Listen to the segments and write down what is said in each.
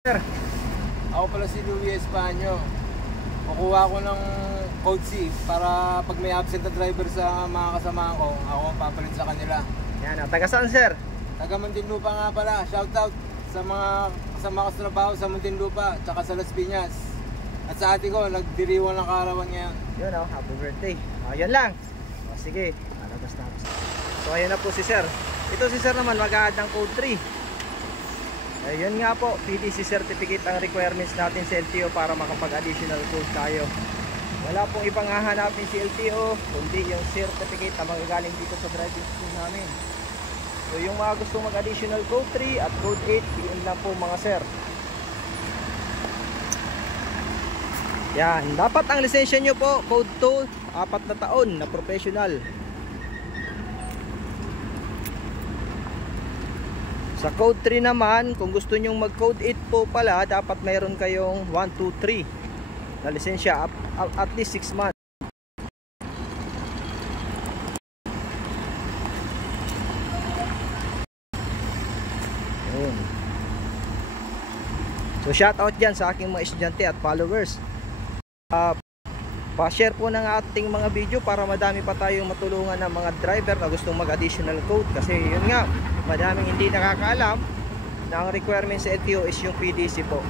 Sir, Ako pala si Louie Espanyo. Kukuha ko ng code C para pag may absent na driver sa mga kasama ko, ako ang papalit sa kanila. yan o. Taga saan, sir? Taga Muntinlupa nga pala. Shoutout sa mga kasama ko sa trabaho sa Muntinlupa tsaka sa Las Piñas. At sa ate ko, nagdiriwang ng kaarawan ngayon. Yun o, happy birthday. Yan lang. Sige, alabas na. So ayan na po si sir. Ito si sir naman mag-a-add ng code 3. Ayun nga po, PDC certificate ang requirements natin sa LTO para makapag-additional code tayo. Wala pong ibang hahanapin si LTO kundi yung certificate na magagaling dito sa driving school namin. So yung mga gusto mag-additional code 3 at code 8, yun lang po mga sir. Yan, dapat ang lisensya nyo po code 2, 4 na taon na professional. Sa code 3 naman, kung gusto nyong mag code 8 po pala, dapat mayroon kayong 1, 2, 3 na lisensya at least 6 months. Ayun. So shout out dyan sa aking mga estudyante at followers. Pa-share po ng ating mga video para madami pa tayong matulungan ng mga driver na gustong mag-additional code. Kasi yun nga, madaming hindi nakakaalam na ang requirement sa LTO is yung PDC po.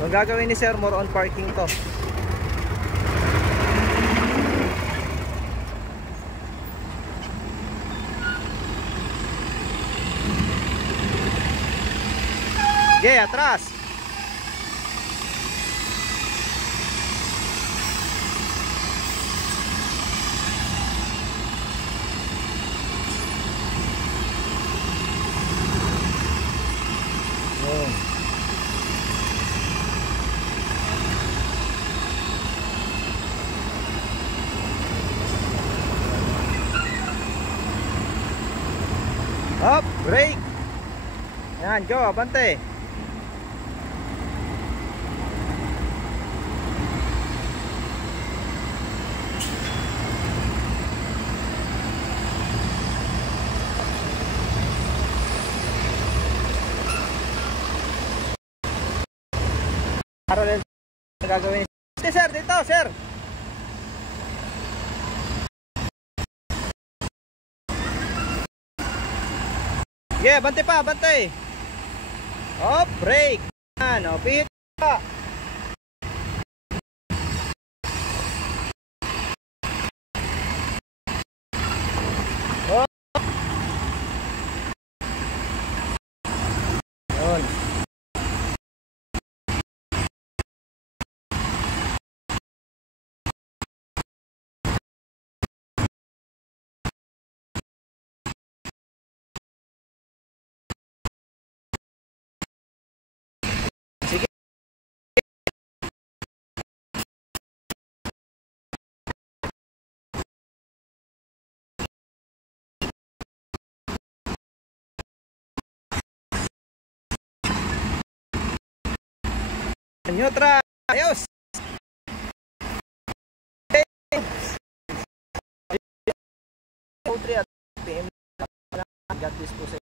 So ang gagawin ni sir, more on parking to. Okay, atras. Up, brake. Yan, go, abante. Parallel na gagawin. Sir, dito, sir. Yeah, bante pa, bante. Oh, brake. Ano, pihit pa. Oh. Yun. Sige. Nyotra. Ayos. God bless po sa